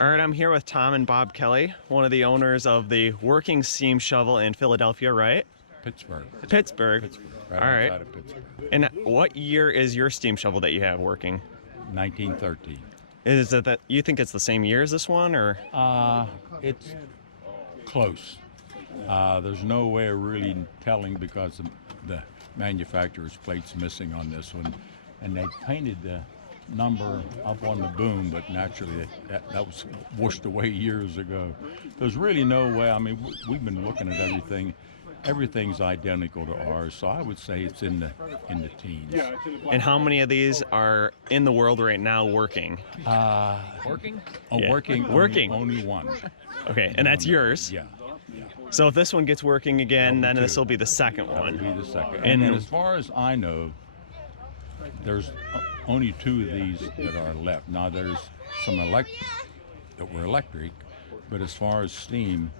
All right, I'm here with Tom and Bob Kelly, one of the owners of the working steam shovel in Philadelphia, right? Pittsburgh. Pittsburgh. Right All right. outside of Pittsburgh. And what year is your steam shovel that you have working? 1913. Is it that you think it's the same year as this one, or? It's close. There's no way of really telling because the manufacturer's plate's missing on this one, and they painted the number up on the boom, but naturally that was washed away years ago. There's really no way. I mean, we've been looking at everything. Everything's identical to ours, so I would say it's in the teens. And how many of these are in the world right now working? Working? Oh, Yeah. working. Working. Only one. Okay, and that's yours. Yeah. So if this one gets working again, then That'll be this will be the second That would one. be the second. And- And as far as I know, there's only two of these that are left. Now there's some that were electric, but as far as steam,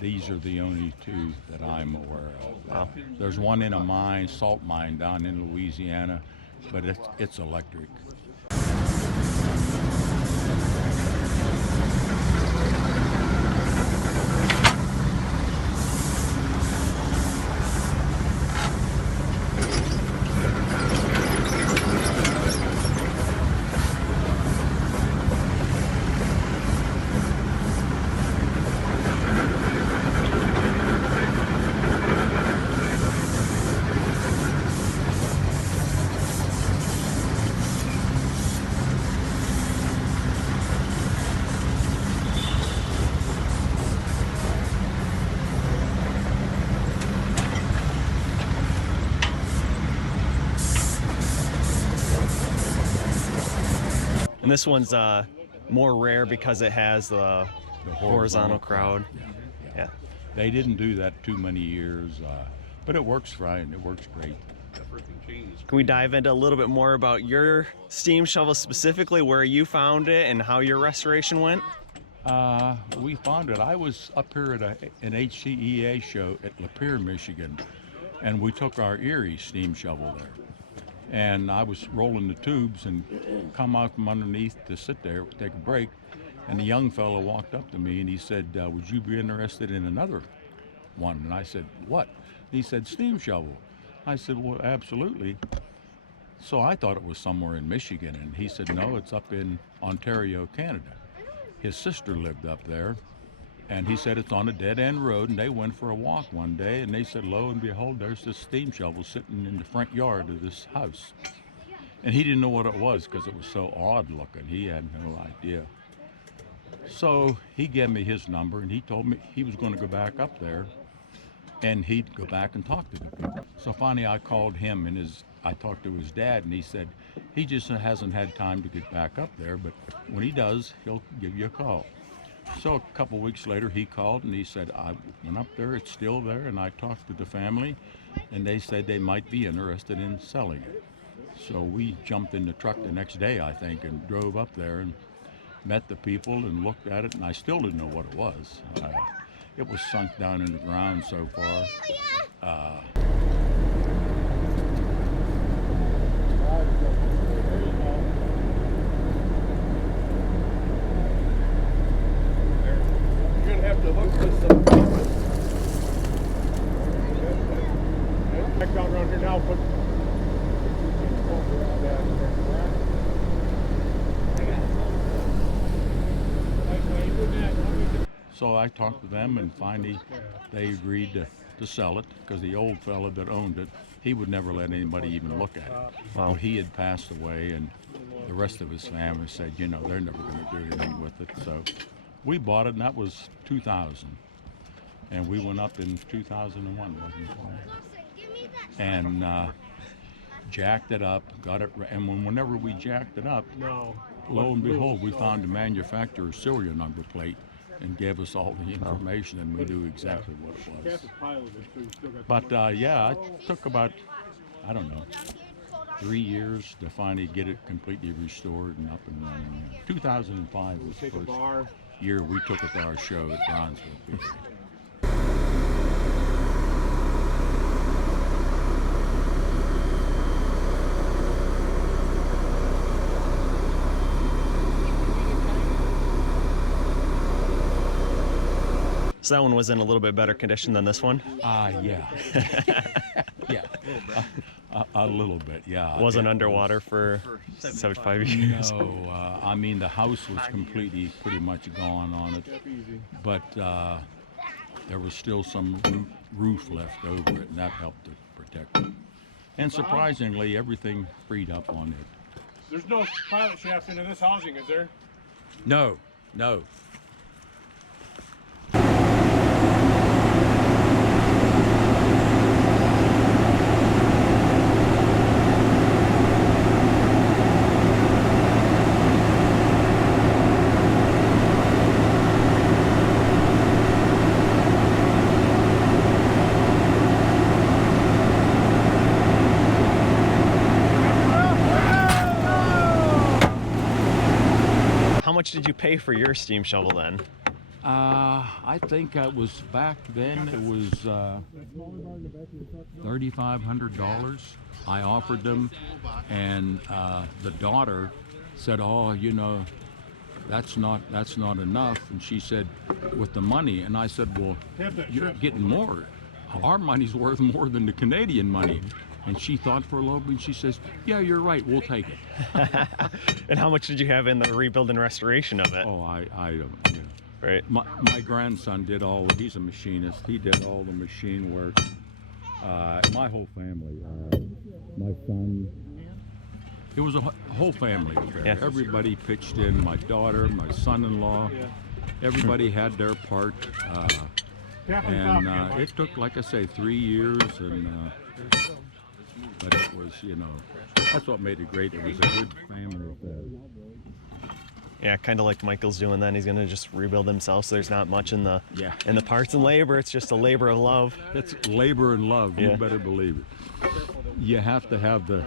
these are the only two that I'm aware of. Wow. There's one in a mine, salt mine down in Louisiana, but it's electric. And this one's more rare because it has the horizontal crowd. Yeah. They didn't do that too many years, but it works fine. It works great. Can we dive into a little bit more about your steam shovel specifically, where you found it and how your restoration went? We found it. I was up here at an HCEA show at Lapeer, Michigan, and we took our Erie steam shovel there. And I was rolling the tubes and come out from underneath to sit there, take a break, and a young fellow walked up to me and he said, would you be interested in another one? And I said, what? He said, steam shovel. I said, well, absolutely. So I thought it was somewhere in Michigan, and he said, no, it's up in Ontario, Canada. His sister lived up there, and he said it's on a dead-end road, and they went for a walk one day, and they said, lo and behold, there's this steam shovel sitting in the front yard of this house. And he didn't know what it was because it was so odd looking. He had no idea. So he gave me his number, and he told me he was going to go back up there, and he'd go back and talk to the people. So finally I called him, and I talked to his dad, and he said he just hasn't had time to get back up there, but when he does, he'll give you a call. So a couple weeks later he called and he said, I went up there, it's still there, and I talked to the family, and they said they might be interested in selling it. So we jumped in the truck the next day, I think, and drove up there and met the people and looked at it, and I still didn't know what it was. It was sunk down in the ground so far. You're gonna have to hook this up. Back down around here now, put. So I talked to them, and finally they agreed to sell it, because the old fella that owned it, he would never let anybody even look at it. Well, he had passed away, and the rest of his family said, you know, they're never going to do anything with it. So we bought it, and that was 2000. And we went up in 2001, wasn't it? And jacked it up, got it, and whenever we jacked it up, lo and behold, we found the manufacturer's serial number plate and gave us all the information, and we knew exactly what it was. But yeah, it took about, I don't know, 3 years to finally get it completely restored and up and running. 2005 was the first year we took it to our show at Bronzeville. So that one was in a little bit better condition than this one? Yeah. Yeah. A little bit, yeah. Wasn't underwater for 75 years? No, I mean, the house was completely, pretty much gone on it. But there was still some roof left over it, and that helped to protect it. And surprisingly, everything freed up on it. There's no pilot shaft into this housing, is there? No, no. How much did you pay for your steam shovel then? I think it was back then, it was $3,500 I offered them, and the daughter said, oh, you know, that's not enough. And she said, with the money, and I said, well, you're getting more. Our money's worth more than the Canadian money. And she thought for a little bit, and she says, yeah, you're right, we'll take it. And how much did you have in the rebuild and restoration of it? Oh, I don't, you know. Right. My grandson did he's a machinist, he did all the machine work. My whole family, my son, it was a whole family affair. Yeah. Everybody pitched in, my daughter, my son-in-law, everybody had their part. And it took, like I say, 3 years, and but it was, you know, that's what made it great. It was a good family affair. Yeah, kind of like Michael's doing then. He's going to just rebuild himself, so there's not much in the parts and labor. It's just a labor of love. It's labor and love, Yeah. you better believe it. You have to have the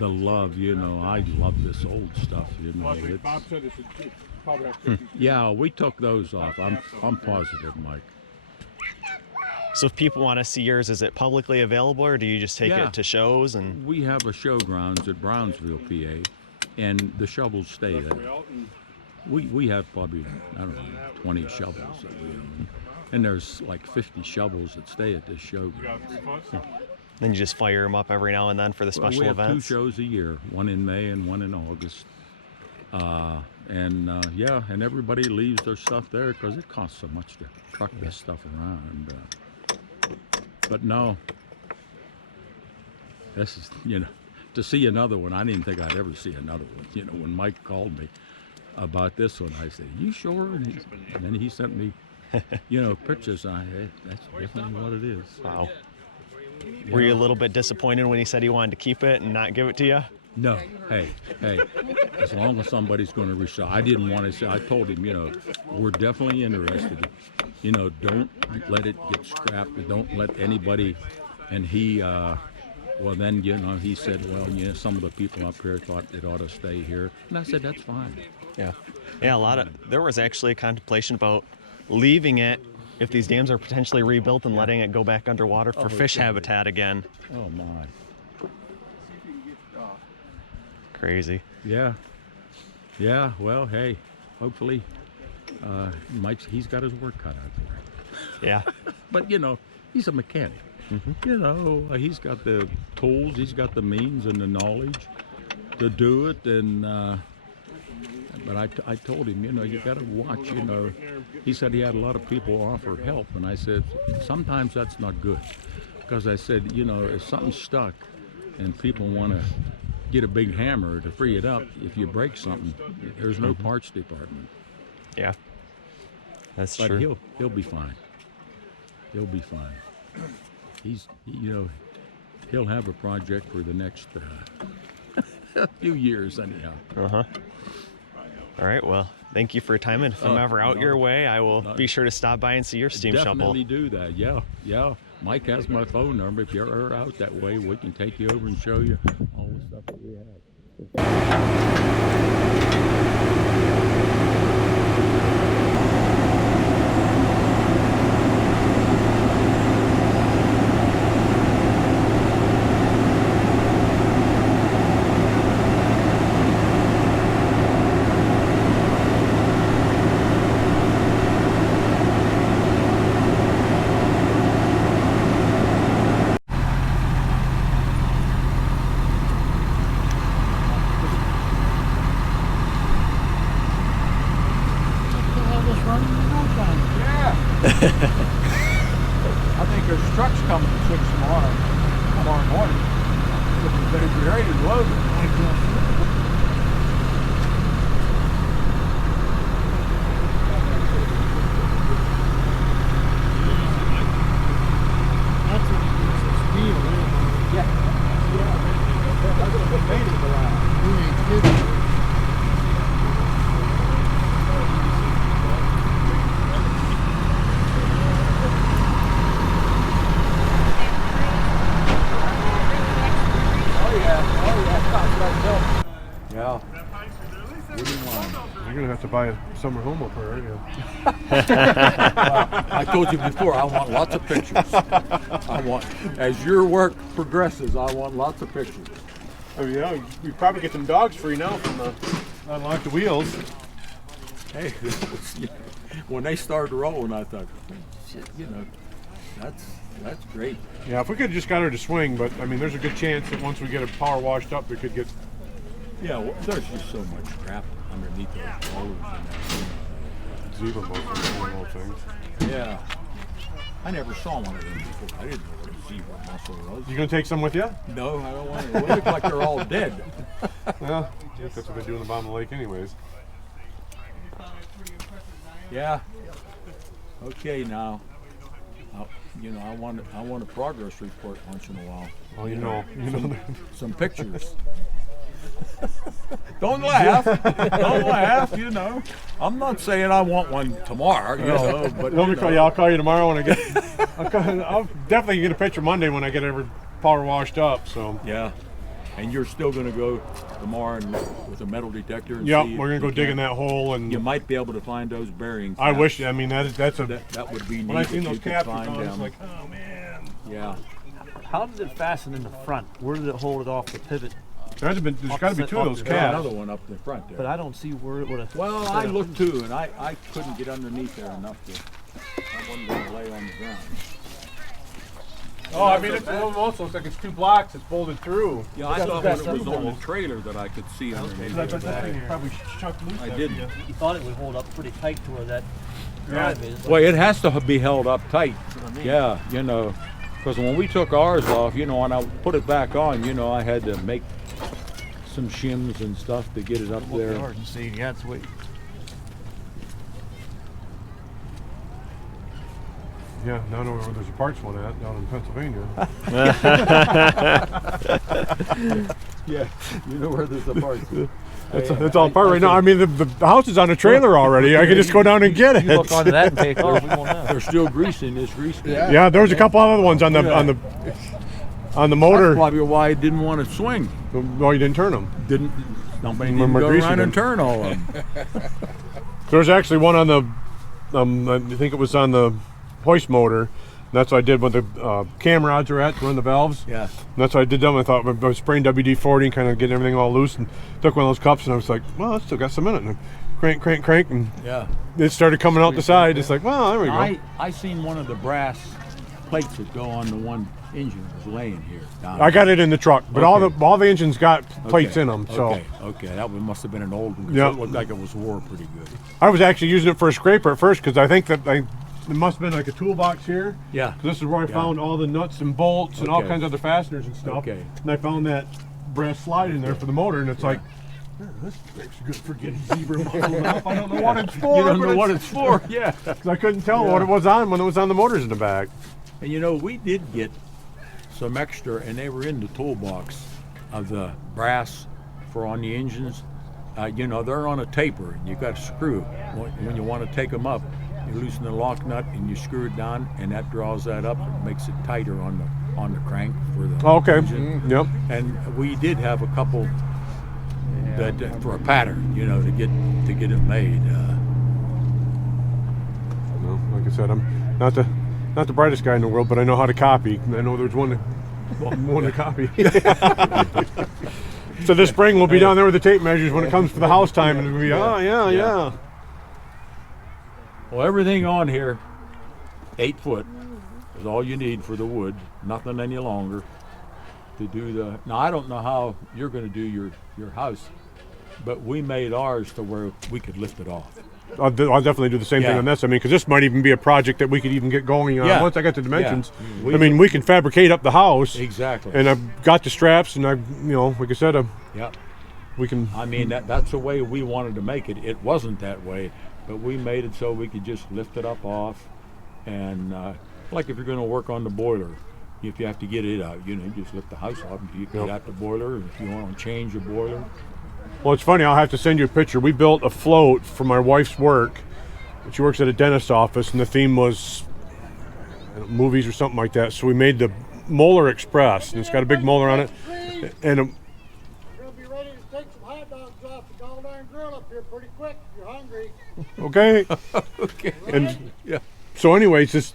love, you know. I love this old stuff, you know. Bob said this is probably Yeah, we took those off. I'm positive, Mike. So if people want to see yours, is it publicly available, or do you just take Yeah. it to shows? And We have a showgrounds at Brownsville, PA, and the shovels stay there. We have probably, I don't know, 20 shovels that we own. And there's like 50 shovels that stay at this showground. then you just fire them up every now and then for the special We have events? 2 shows a year, one in May and one in August. Yeah, and everybody leaves their stuff there because it costs so much to truck this stuff around. But no, this is, you know, to see another one, I didn't think I'd ever see another one. You know, when Mike called me about this one, I said, you sure? And then he sent me, you know, pictures. That's definitely what it is. Wow. Were you a little bit disappointed when he said he wanted to keep it and not give it to you? No, hey, as long as somebody's going to resell. I didn't want to say, I told him, you know, we're definitely interested. You know, don't let it get scrapped. Don't let anybody, and he, well then, you know, he said, well, you know, some of the people up here thought it ought to stay here. And I said, that's fine. Yeah. Yeah, there was actually a contemplation about leaving it if these dams are potentially rebuilt and letting it go back underwater for fish habitat again. Oh my. Crazy. Yeah. Yeah, well, hey, hopefully, he's got his work cut out for him. Yeah. But, you know, he's a mechanic. You know, he's got the tools, he's got the means and the knowledge to do it. And but I told him, you know, you got to watch, you know. He said he had a lot of people offer help. And I said, sometimes that's not good. Because I said, you know, if something's stuck and people want to get a big hammer to free it up, if you break something, there's no parts department. Yeah. That's But true. he'll be fine. He'll be fine. You know, he'll have a project for the next few years anyhow. All right, well, thank you for your time, and if I'm ever out your way, I will be sure to stop by and see your steam shovel. Definitely do that. Yeah. Mike has my phone number. If you're ever out that way, we can take you over and show you all the stuff that we have. Yeah. I think there's trucks coming at 6 tomorrow morning. So we better be ready to load it. Yeah. You're gonna have to buy a summer home up here, aren't you? I told you before, I want lots of pictures. As your work progresses, I want lots of pictures. Oh yeah, we probably get some dogs free now from the unlock the wheels. Hey, when they started rolling, I thought, shit, that's great. Yeah, if we could have just got her to swing, but I mean, there's a good chance that once we get it power washed up, we could get. Yeah, well, there's just so much crap underneath those rollers and Zebra mussels and all things. that. Yeah. I never saw one of them before. I didn't know what a zebra mussel was. You gonna take some with you? No, I don't want to. They look like they're all dead. Well, I guess that's what they do in the bottom of the lake anyways. Yeah. Okay, now. I want a progress report once in a while. Well, you know. Some pictures. Don't laugh. Don't laugh, I'm not saying I want one tomorrow, but I'll call you tomorrow when I get. I'll definitely get a picture Monday when I get every power washed up. So. Yeah. And you're still going to go tomorrow with a metal detector and yep, see we're going to go dig in that hole and you might be able to find those bearings. I wish. I mean, that's a. That would be neat. When I seen if those you could caps, find I was them. like, oh man. Yeah. How did it fasten in the front? Where did it hold it off the pivot? There's got to be two of those There's caps. another one up in the front there. But I don't see where it would have. Well, I looked too, and I couldn't get underneath there enough to. I wasn't going to lay on the ground. Oh, I mean, it almost looks like it's two blocks. It's bolted through. Yeah, I thought when it was on the trailer that I could see underneath. That's the thing. You probably chucked loose. I didn't. You thought it would hold up pretty tight to where that drive is. Well, it has to be held up tight. That's what I mean. Yeah, because when we took ours off, and I put it back on, I had to make some shims and stuff to get it up there. And see, yeah, it's way. Yeah, now I know where there's a parts one at down in Pennsylvania. Yeah, you know where there's a part. It's all part right now. I mean, the house is on a trailer already. I can just go down and get it. You look onto that and take off. We won't know. They're still greasing this grease. Yeah, there was a couple other ones on the motor. That's probably why I didn't want to swing. Well, you didn't turn them. Nobody Remember needed to go greasing around them. and turn all of them. There was actually one on the, I think it was on the hoist motor. And that's what I did when the cam rods are at to run the valves. Yeah. And that's what I did them. I thought I was spraying WD-40 and kind of getting everything all loose, and took one of those cups and I was like, well, it's still got some in it. And crank, and Yeah. it started coming out the side. It's like, well, there we go. I seen one of the brass plates that go on the one engine was laying here. I got it in the truck, but Okay. all the engines got plates in them. So Okay, that one must have been an old one. 'Cause Yep. It looked like it was wore pretty good. I was actually using it for a scraper at first because I think that it must have been like a toolbox here. Yeah. This is where I found all the nuts and bolts and all Okay. kinds of other fasteners and stuff. Okay. And I found that brass slide in there for the motor, and it's like, "Man, this makes good for getting zebra muffled up. I don't know what it's for. You don't but know what it's for. Yeah. 'cause I couldn't tell what it was on when it was on the motors in the back. And we did get some extra, and they were in the toolbox of the brass for on the engines. They're on a taper, and you got a screw. When you want to take them up, you loosen the lock nut and you screw it down, and that draws that up and makes it tighter on the crank for the Okay. engine. Yep. And we did have a couple that for a pattern, to get it made. Well, like I said, I'm not the brightest guy in the world, but I know how to copy. I know there's one to copy. So this spring we'll be down there with the tape measures when it comes for the house time, and it'll be yeah. Well, everything on here, 8 foot, is all you need for the wood. Nothing any longer to do the. Now I don't know how you're going to do your house, but we made ours to where we could lift it off. I'll definitely do the same thing Yeah. on this. I mean, because this might even be a project that we could even get going on Yeah. once I got the dimensions. Yeah. I mean, we can fabricate up the house, Exactly. and I've got the straps, and like I said, Yeah. we can. I mean, that's the way we wanted to make it. It wasn't that way, but we made it so we could just lift it up off, and like if you're going to work on the boiler, if you have to get it out, you just lift the house off and you get out the boiler. And if you want to change your boiler, Well, it's funny. I'll have to send you a picture. We built a float for my wife's work. She works at a dentist's office, and the theme was movies or something like that. So we made the Molar Express, and it's got a big molar on it. And We're gonna be ready to take some hot dogs off the gall darn grill up here pretty quick if you're hungry. okay. okay. And Yeah. so, anyways, this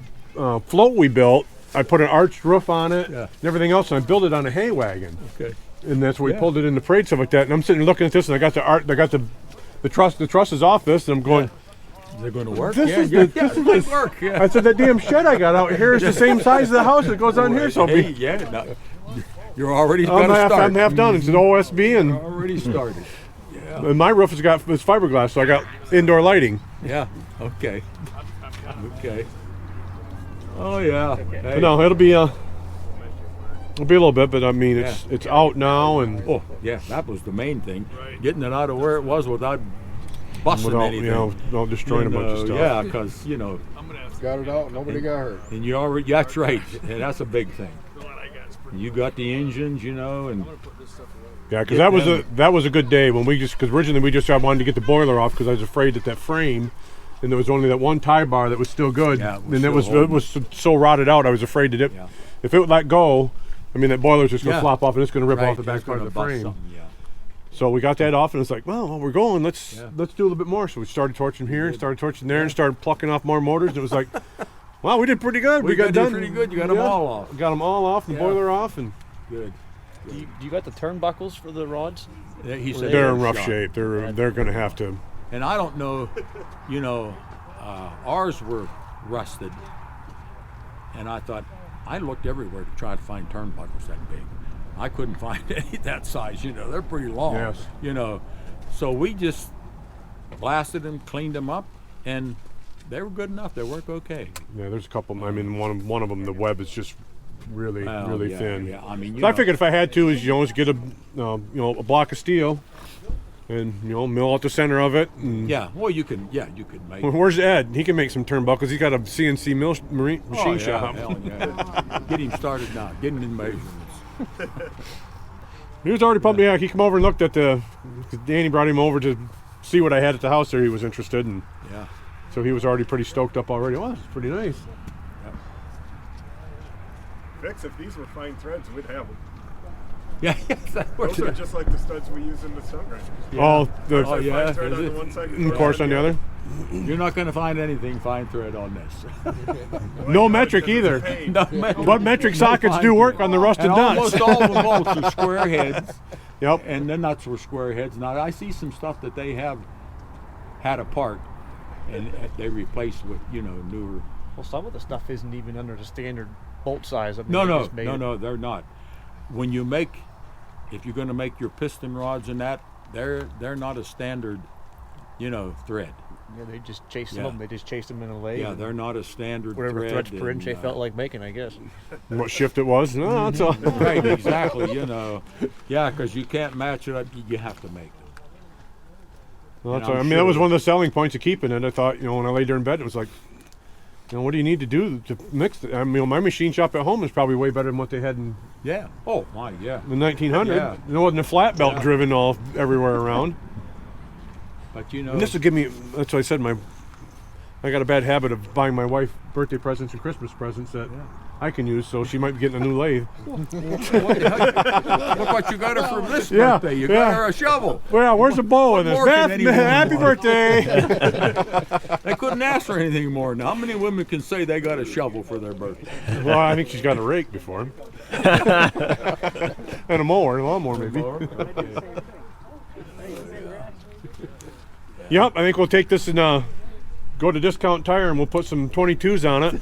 float we built, I put an arched roof on it Yeah. and everything else, and I built it on a hay wagon. Okay. And that's where we Yeah. pulled it in the parade, stuff like that. And I'm sitting looking at this, and I got the trusses off this, and I'm going. They're going to work. This yeah, is yeah, the- yeah, this is they the- work. Yeah. I said that damn shed I got out here is the same size as the house that goes on here. So Hey, yeah, no, you're already I'm got to half, start. I'm half done. It's an OSB, and Already started. and my roof has got it's fiberglass, so I got indoor lighting. Yeah. Okay. Okay. Oh yeah. Hey. But no, it'll be a little bit, but I mean it's out now and Oh yeah, that was the main thing. Getting it out of where it was without busting without anything. without destroying a bunch of stuff. Yeah, because Got it out. Nobody got hurt. and you already. That's right. And that's a big thing. You got the engines, and Yeah, because that was a good day when because originally we just wanted to get the boiler off because I was afraid that frame, and there was only that one tie bar that was still good, Yeah, it was and it still was holding. so rotted out. I was afraid that Yeah. if it would let go, I mean that boiler's just gonna Yeah. flop off and it's gonna rip right, off the back it's part of gonna the bust frame. something, yeah. So we got that off, and it's like, well, while we're going, let's Yeah. do a little bit more. So we started torching here, started torching there, and started plucking off more motors. And it was like, wow, we did pretty good. We got did done pretty good. You got 'em all off. Got them all off, the Yeah. boiler off, and Good. Do you got the turnbuckles for the rods? Yeah, he said they're they in were rough shot. shape. They're going to have to. And I don't know, ours were rusted. And I thought, I looked everywhere to try to find turnbuckles that big. I couldn't find any that size, they're pretty long. Yes. So we just blasted them, cleaned them up, and they were good enough. They work okay. Yeah, there's a couple. I mean, one of them, the web is just really Well, yeah, thin. Yeah, I mean, So I figured if I had to, is just get a block of steel, and mill out the center of it. And Yeah, well, you can make. Where's Ed? He can make some turnbuckles. He's got a CNC machine Oh, yeah, shop. hell yeah. Get him started now. Get him in measurements. He was already pumped. Yeah, he come over and looked at Danny brought him over to see what I had at the house there. He was interested, and Yeah. so he was already pretty stoked up already. Wow, this is pretty nice. Vix, if these were fine threads, we'd have them. Yeah, that works. Those are just like the studs we use in the stunt grinders. Oh, Oh, yeah. Fine thread is on it? the one side, of course on the other. You're not going to find anything fine thread on this. No metric either. But metric sockets do work on the rusted And nuts. almost all the bolts are square heads, Yep. and the nuts were square heads. Now I see some stuff that they have had apart, and they replaced with newer. Well, some of the stuff isn't even under the standard bolt size. I mean, No, they no, just made no, it- no, they're not. If you're going to make your piston rods and that, they're not a standard, thread. Yeah, they just chased Yeah. them. They just chased them in a lathe. Yeah, and they're not a standard whatever thread. threads per inch they and, felt like making, I guess. What shift it was? No, that's all. Right, exactly. Yeah, because you can't match it up. You have to make them. Well, that's And all. I I'm mean, that was sure- one of the selling points of keeping it. I thought, when I lay there in bed, it was like, what do you need to do to mix it? I mean, my machine shop at home is probably way better than what they had in Yeah. Oh my, yeah. the 1900. Yeah. It wasn't a flat belt Yeah. driven all everywhere around. But And this will give me. That's what I said. I got a bad habit of buying my wife birthday presents and Christmas presents that I can use, so she might be getting a new lathe. look what you got her for this Yeah, birthday. You yeah. got her a shovel. Well, where's the bow in this? more can any woman Happy want? birthday! They couldn't ask for anything more. Now, how many women can say they got a shovel for their birthday? Well, I think she's got a rake before. And a mower, a lawnmower maybe. Yep, I think we'll take this and go to Discount Tire and we'll put some 22s on it.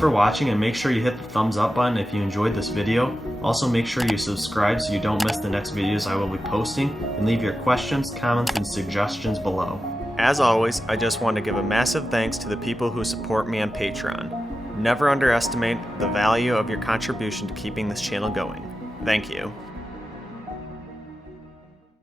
for watching, and make sure you hit the thumbs up button if you enjoyed this video. Also make sure you subscribe so you don't miss the next videos I will be posting, and leave your questions, comments, and suggestions below. As always, I just want to give a massive thanks to the people who support me on Patreon. Never underestimate the value of your contribution to keeping this channel going. Thank you.